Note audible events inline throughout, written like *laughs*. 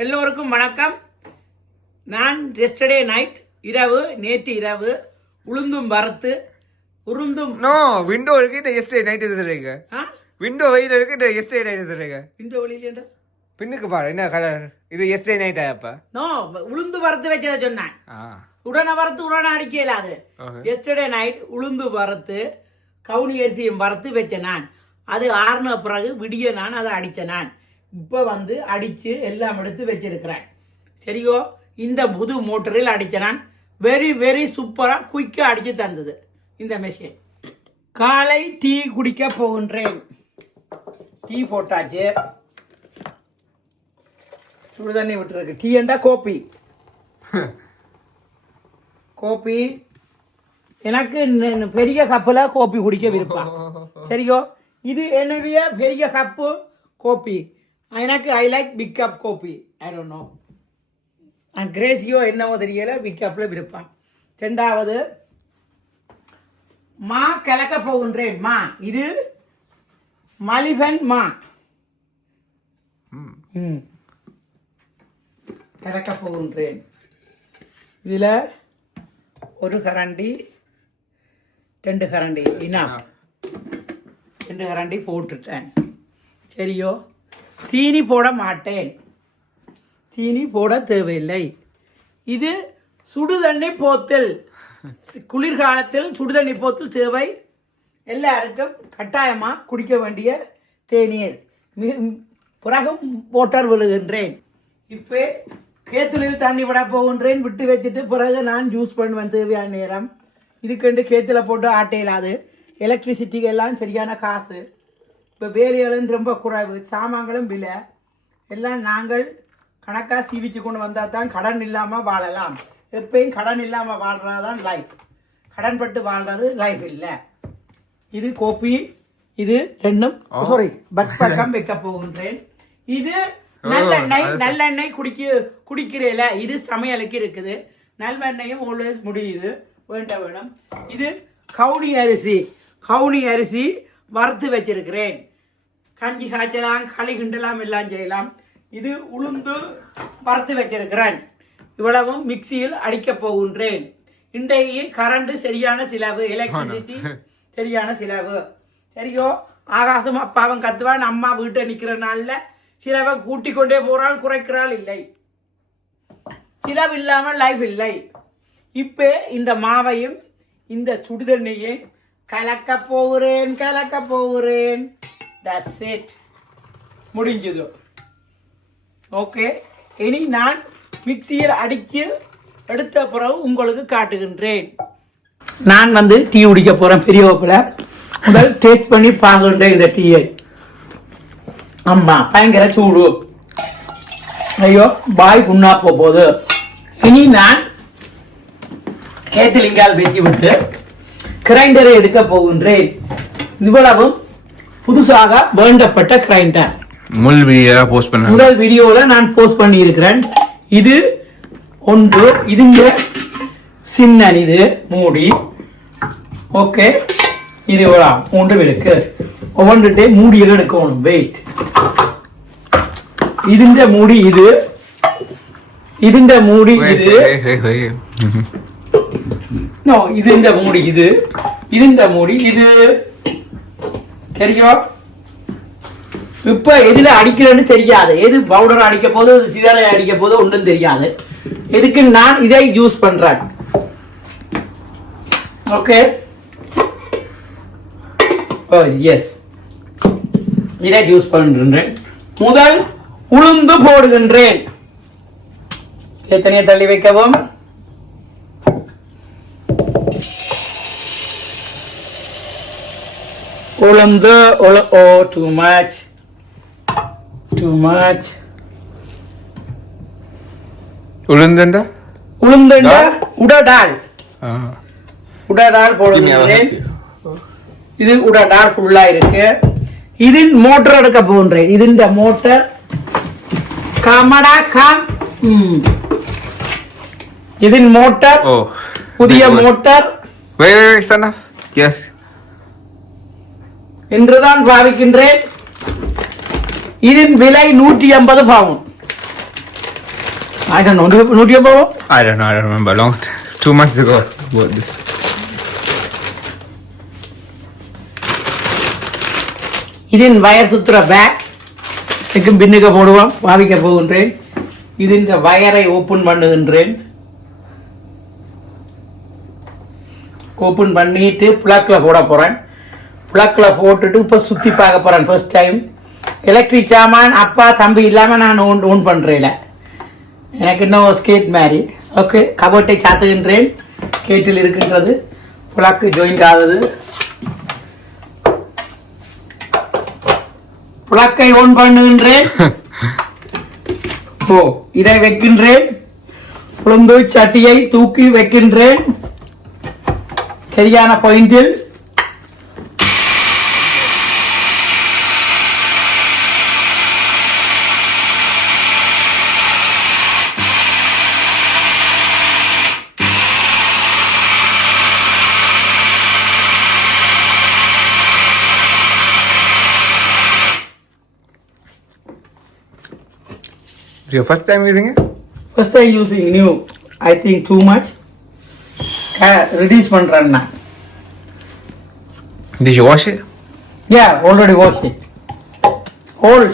எல்லோருக்கும் வணக்கம். நான் எஸ்டர்டே நைட் இரவு நேற்று இரவு உளுந்தும் வறுத்து உருந்தும் நோ விண்டோ இருக்கு இந்த எஸ்டே நைட் சொல்றீங்க. ஆ? விண்டோ வெயில் இருக்கு இந்த எஸ்டே நைட் சொல்றீங்க. இந்த வழியிலேண்டா பின்னுக்கு பாரு என்ன கலர் இது எஸ்டே நைட்டா அப்ப? நோ உளுந்து வறுத்து வச்சதை சொன்னேன். உடனே வறுத்து உடனே அடிக்கல அது. எஸ்டர்டே நைட் உளுந்து வறுத்து கவுனி அரிசியும் வறுத்து வச்சேன் நான். அது ஆறுன பிறகு விடிய நான் அதை அடித்தேன் நான். இப்போ வந்து அடித்து எல்லாம் எடுத்து வச்சிருக்கிறேன். சரியோ? இந்த புது மோட்டரில் அடித்தேன் நான் வெரி வெரி சூப்பராக குயிக்காக அடித்து தந்தது. இந்த மெஷின் காலை டீ குடிக்க போகின்றேன். டீ போட்டாச்சு. சுடு தண்ணி விட்டுருக்கு. டீ என்றா கோப்பி கோப்பி எனக்கு பெரிய கப்பில் கோப்பி குடிக்க விருப்பம். *laughs* சரியோ? இது என்னுடைய பெரிய கப்பு கோப்பி எனக்கு I like big cup coffee I don't know and கிரேசியோ என்னவோ தெரியல பிக் கப்பில் விருப்பம் ரெண்டாவது மா கலக்க போகின்றேன். மா இது மலிபன். ம். கலக்க போகின்றேன். இதில் ஒரு கரண்டி ரெண்டு கரண்டி. இனா ரெண்டு கரண்டி போட்டுட்டேன். சரியோ? சீனி போட மாட்டேன். சீனி போட தேவையில்லை. இது சுடுதண்ணி போத்தல் குளிர்காலத்தில் சுடுதண்ணி போத்தல் தேவை. எல்லாருக்கும் கட்டாயமாக குடிக்க வேண்டிய தேநீர். மி- பிறகு மோட்டார் விழுகின்றேன். இப்போ கேத்துலில் தண்ணி விட போகின்றேன். விட்டு வச்சுட்டு பிறகு நான் ஜூஸ் பண்ணுவேன் தேவையான நேரம். இதுக்கண்டு கேத்தில் போட்டு ஆட்டையிலாது. எலக்ட்ரிசிட்டிக்கு எல்லாம் சரியான காசு. இப்போ வேலைகளும் ரொம்ப குறைவு. சாமான்களும் விலை. எல்லாம் நாங்கள் கணக்காக சீவிச்சு கொண்டு வந்தால் தான் கடன் இல்லாமல் வாழலாம். எப்பயும் கடன் இல்லாமல் வாழ்றது தான் லைஃப் கடன் பட்டு வாழ்றது லைஃப் இல்லை. இது கோப்பி இது ரெண்டும் சாரி பக் பக்கம் வைக்க போகின்றேன். இது நல்லெண்ணெய். நல்லெண்ணெய் குடிக்க குடிக்கிறேல. இது சமையலுக்கு இருக்குது. நல்லெண்ணெயும் ஆல்வேஸ் முடியுது. வேண்ட வேணும். இது கவுனி அரிசி. கவுனி அரிசி வறுத்து வச்சிருக்கிறேன். கஞ்சி காய்ச்சலாம் களி கிண்டலாம் எல்லாம் செய்யலாம். இது உளுந்து வறுத்து வச்சிருக்கிறேன். இவ்வளவும் மிக்சியில் அடிக்கப் போகின்றேன். இன்றைக்கு கரண்ட் சரியான செலவு எலக்ட்ரிசிட்டி சரியான செலவு. சரியோ? ஆகாசம் அப்பாவும் கத்துவான் அம்மா வீட்டை நிக்கிற நாள்ல சிலவன் கூட்டிக் கொண்டே போறாள் குறைக்கிறாள் இல்லை. சிலவு இல்லாமல் லைஃப் இல்லை. இப்போ இந்த மாவையும் இந்த சுடுதண்ணியும் கலக்க போகிறேன் கலக்க போகிறேன். தட்ஸ் இட் முடிஞ்சது. ஓகே இனி நான் மிக்சியில் அடித்து எடுத்த பிறகு உங்களுக்கு காட்டுகின்றேன். நான் வந்து டீ குடிக்க போகிறேன் பெரிய வகுப்புல முதல் டேஸ்ட் பண்ணி பார்க்கின்றேன் இந்த டீயை. ஆமாம் பயங்கர சூடு. ஐயோ பாய் புண்ணா போக போகுது. இனி நான் ஏத்திலிங்கால் வெட்டி விட்டு கிரைண்டரை எடுக்க போகின்றேன். இவ்வளவும் புதுசாக வேண்டப்பட்ட கிரைண்டர் முதல் வீடியோ போஸ்ட் பண்ண முதல் வீடியோல நான் போஸ்ட் பண்ணி இருக்கிறேன் இது ஒன்று இதுங்க சின்ன இது மூடி. ஓகே இது எவ்வளோ? மூன்று விளக்கு. ஒவ்வொன்றுட்டே மூடியில் எடுக்கணும். வெயிட் இதுங்க மூடி இது. இதுங்க மூடி இது. இதுங்க மூடி இது. இதுங்க மூடி இது. தெரியும்? இப்ப எதுல அடிக்கிறேன்னு தெரியாது. எது பவுடர் அடிக்க போது சிதறை அடிக்க போது ஒன்றும் தெரியாது. இதுக்கு நான் இதை யூஸ் பண்றேன். ஓகே ஓ எஸ் இதை யூஸ் பண்றேன். முதல் உளுந்து போடுகின்றேன். எத்தனையை தள்ளி வைக்கவும்? உளுந்து உளு oh too much too much உளுந்தண்டா? உளுந்துண்ட டால்? உடடால். போடுகின்றேன் இது உடடால் ஃபுல்லா இருக்கு. இதில் மோட்டர் எடுக்க போகின்றேன். இது இந்த மோட்டர். கமடா கம். இதில் மோட்டர். புதிய motor. Wait, wait, wait, stand up. Yes. என்றுதான் பாவிக்கின்றேன் இதன் விலை நூற்றி ஐம்பது பவுன் I don't know. நூற்றி- ஐம்பது I don't know, I don't remember. Long two months ago about this. இதன் வயர் சுத்துற பேக் இதுக்கும் பின்னுக்கு போடுவோம் பாவிக்க போகின்றேன் இதன் வயரை ஓப்பன் பண்ணுகின்றேன் ஓப்பன் பண்ணிட்டு பிளக்ல போட போறேன் பிளக்கில் போட்டுட்டு இப்போ சுற்றி பார்க்க போகிறேன் ஃபர்ஸ்ட் டைம் எலக்ட்ரிக் சாமான் அப்பா தம்பி இல்லாமல் நான் ஓன் ஓன் பண்ணுறேன் எனக்கு இன்னும் ஸ்கேட் மாதிரி. ஓகே கபோட்டை சாத்துகின்றேன். கேட்டில் இருக்கின்றது. பிளக்கு ஜாயிண்ட் ஆகுது. பிளக்கை ஓன் பண்ணுகின்றேன். ஓ இதை வைக்கின்றேன். புழுந்து சட்டியை தூக்கி வைக்கின்றேன். சரியான பாயிண்டில் Is your first time using it? First time using new I think too much reduce பண்ணுறேன்னா Did you wash it? Yeah already wash whole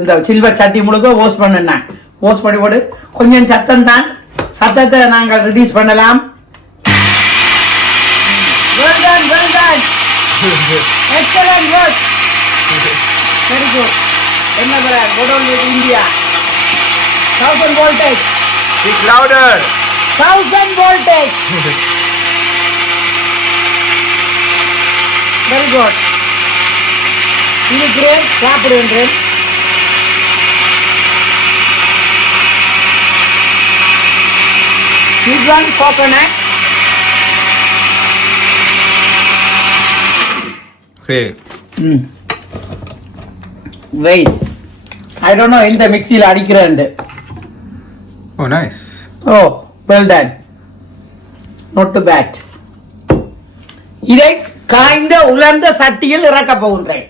இந்த சில்வர் சட்டி முழுக்க வாஷ் பண்ணுண்ணா. வாஷ் பண்ணி போடு. கொஞ்சம் சத்தம் தான். சத்தத்தை நாங்கள் ரிடியூஸ் பண்ணலாம். Well done, well done. Excellent work. என்ன கடை, good old 1000 voltage. Speak louder. 1000 voltage. Very good. இருக்கிறேன் சாப்பிடுகின்றேன் This one coconut. Okay. Mm. Wait. I don't know இந்த மிக்சியில் அடிக்கிறேன் Oh, nice. Oh, oh well done. Not too bad இதை காய்ந்த உலர்ந்த சட்டியில் இறக்க போகின்றேன்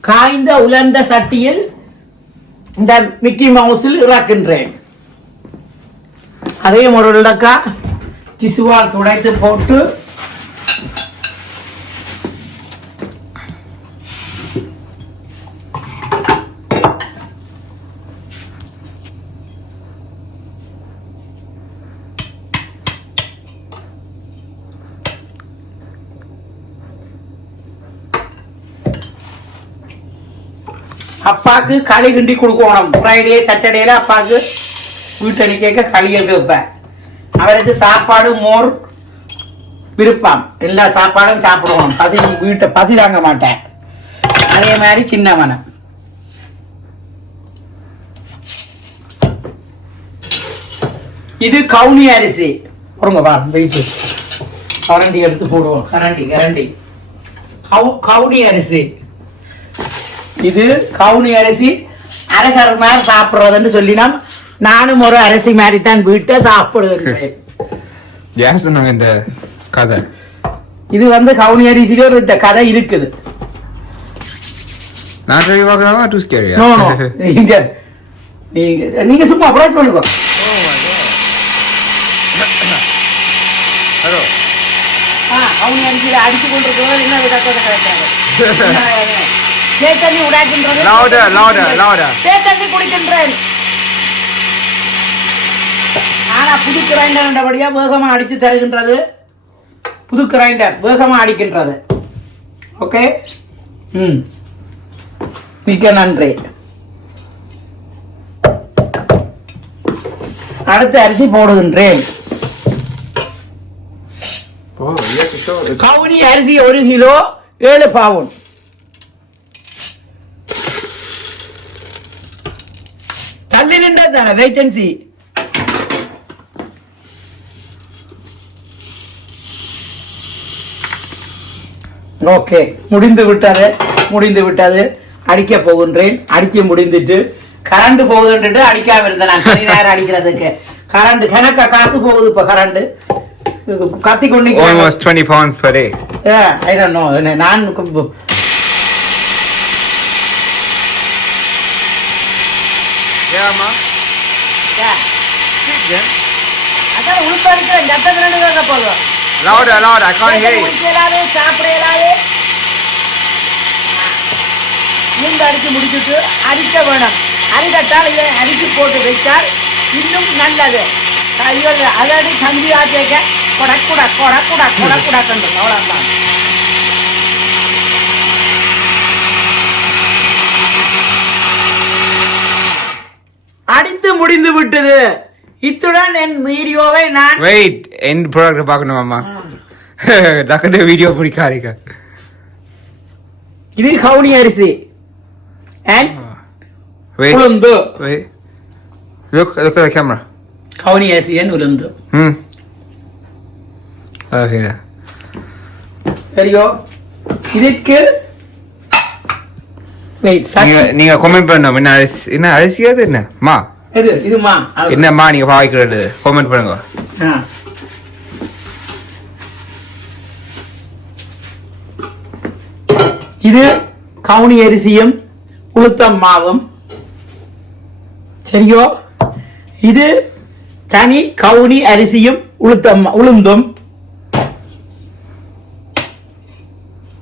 காய்ந்த உலர்ந்த சட்டியில் இந்த மிக்கி மவுஸில் இறக்கின்றேன் அதையும் ஒரு இலக்கா டிசுவால் துடைத்து போட்டு அப்பாவுக்கு களி கிண்டி கொடுக்கணும். ஃப்ரைடே சாட்டர்டேல அப்பாவுக்கு வீட்டணி கேட்க களிகள் வைப்பேன். அவருக்கு சாப்பாடு மோர் விருப்பம். எல்லா சாப்பாடும் சாப்பிடுவோம். பசி வீட்டை பசி தாங்க மாட்டேன். அதே மாதிரி சின்னவனம் இது கவுனி அரிசி. போடுங்க வா வெயிட். கரண்டி எடுத்து போடுவோம். கரண்டி கரண்டி. கவு கவுனி அரிசி. இது கவுனி அரிசி. அரசர் மாதிரி சாப்பிடுறதுன்னு சொல்லினா நானும் ஒரு அரிசி மாதிரி தான் வீட்டை சாப்பிடுவேன் இந்த கதை? இது வந்து கவுனி அரிசியில ஒரு இந்த கதை இருக்குது. நான் சொல்லி பார்க்கலாமா டூ ஸ்கேரியா நோ நோ நீங்க நீங்க நீங்க சும்மா அப்ரோச் பண்ணுங்க ஹலோ. ஆ கவுனி அரிசியில அடிச்சு கொண்டிருக்கிறது என்ன விடக்கதை தேத்தண்ணி உடாக்கின்றது Louder, louder, louder. தேத்தண்ணி குடிக்கின்றேன். ஆனா புது கிரைண்டர்ன்றபடியா வேகமா அடித்து தருகின்றது. புது கிரைண்டர் வேகமா அடிக்கின்றது. ஓகே ம். மிக்க நன்றி. அடுத்து அரிசி போடுகின்றேன். கவுனி அரிசி ஒரு கிலோ ஏழு பாவுன் தள்ளி நின்றது தானே? வெயிட் அண்ட் சி ஓகே முடிந்து விட்டது. முடிந்து விட்டது. அடிக்க போகின்றேன். அடிக்க முடிந்துட்டு. கரண்ட் போகுதுன்ட்டு அடிக்காம இருந்தேன் நான் சரி நேரம் அடிக்கிறதுக்கு. கரண்ட் கணக்க காசு போகுது இப்ப கரண்ட் கத்தி கொண்டு Almost 20 pounds per day. Yeah, I don't know. நான் கு- Yeah, ma. Yeah. Louder, louder, I can't hear you. உளுந்து அடிச்சு முடிச்சுட்டு அரிக்க வேணும் அரிக்கட்டால் இதை அரிச்சு போட்டு வைத்தால் இன்னும் நல்லது கையில் அதடி கஞ்சி ஆக்கிக்க கொடக்குடா கொடக்குடா கொடக்குடா கண்டு அவ்வளோதான் அடித்து முடிந்து விட்டது. இத்துடன் என் வீடியோவை நான் Wait, end product பார்க்கணும் மாமா டக்குனு *laughs* வீடியோ பிடிக்காதீங்க. இது கவுனி அரிசி. அண்ட் உளுந்து. Look at the camera. கவுனி அரிசி and உளுந்து. Hmm. Okay. சரியோ இதுக்கு வெயிட் நீங்க நீங்க கமெண்ட் பண்ணணும் என்ன அரிசி என்ன அரிசி அது என்ன? மா? இது இதுமா அது. என்னம்மா நீங்க பாவிக்கிறது? கமெண்ட் பண்ணுங்க. இது கவுனி அரிசியும் உளுத்தம் மாவும். சரியோ? இது தனி கவுனி அரிசியும் உளுத்தம் உளுந்தும்.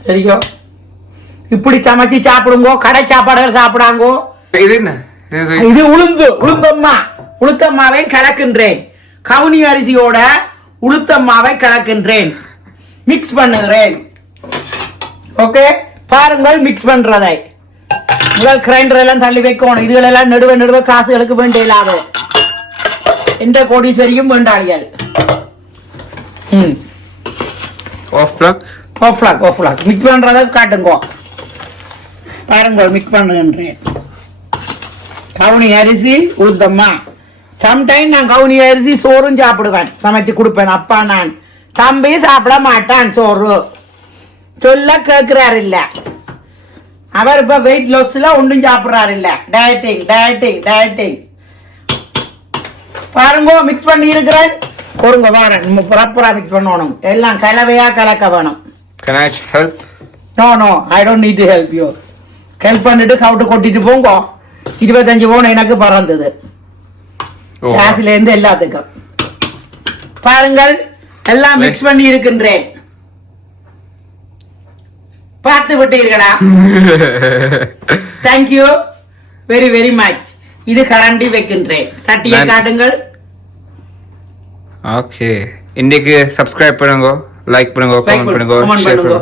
சரியோ? இப்படி சமைச்சு சாப்பிடுங்கோ கடை சாப்பாடுகள் சாப்பிடாங்கோ. இது என்ன? இது உளுந்து உளுந்தம்மா. உளுத்தம்மாவை கலக்கின்றேன். கவுனி அரிசியோட உளுத்தம்மாவை கலக்கின்றேன். மிக்ஸ் பண்ணுகிறேன். ஓகே பாருங்கள் மிக்ஸ் பண்றதை. முதல் கிரைண்டர் எல்லாம் தள்ளி வைக்கணும். இதுகளெல்லாம் நடுவ நடுவ காசுகளுக்கு வேண்டிய இல்லாது எந்த கோடீஸ்வரியும் வேண்டாளிகள். ம். Off plug off plug off plug mix பண்றதை காட்டுங்கோ. பாருங்கள் மிக்ஸ் பண்ணுகின்றேன் கவுனி அரிசி உளுந்தம்மா சம்டைம் நான் கவுனி அரிசி சோறும் சாப்பிடுவேன். சமைச்சு கொடுப்பேன். அப்பா நான். தம்பி சாப்பிட மாட்டான் சோறு. சொல்ல கேட்கிறார் இல்ல அவர் இப்ப வெயிட் லாஸ்ல ஒன்றும் சாப்பிடுறாரு இல்ல டயட்டிங் டயட்டிங் டயட்டிங் பாருங்க மிக்ஸ் பண்ணி இருக்கிறேன். பாருங்க நம்ம ப்ராப்பரா மிக்ஸ் பண்ணணும். எல்லாம் கலவையா கலக்க வேணும். Can I help? No no I don't need to help you help பண்ணிட்டு கவுட்டு கொட்டிட்டு போங்க இருபத்தஞ்சு பவுன் எனக்கு பறந்தது கேஸ்ல இருந்து எல்லாத்துக்கும் பாருங்கள் எல்லாம் மிக்ஸ் பண்ணி இருக்கின்றேன் பார்த்து விட்டீர்களா தேங்க்யூ வெரி வெரி மச் இது கரண்டி வைக்கின்றேன் சட்டியை காட்டுங்கள் ஓகே இன்னைக்கு சப்ஸ்கிரைப் பண்ணுங்க லைக் பண்ணுங்க கமெண்ட் பண்ணுங்க, ஷேர் பண்ணுங்க.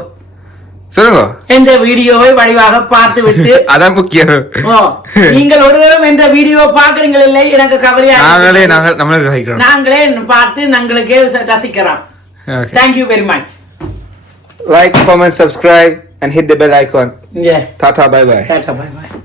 சொல்லுங்க. இந்த வீடியோவை வடிவாக பார்த்து விட்டு *laughs* அதான் முக்கியம். நீங்கள் ஒருவரும் என்ற வீடியோ பாக்குறீங்கள் இல்லை எனக்கு கவலையா. நாங்களே நாங்கள் நம்மளுக்கு வைக்கிறோம் நாங்களே பார்த்து நாங்களுக்கே ரசிக்கிறோம். Okay thank you very much like comment subscribe and hit the bell icon. Yeah. tata bye bye Tata, bye bye.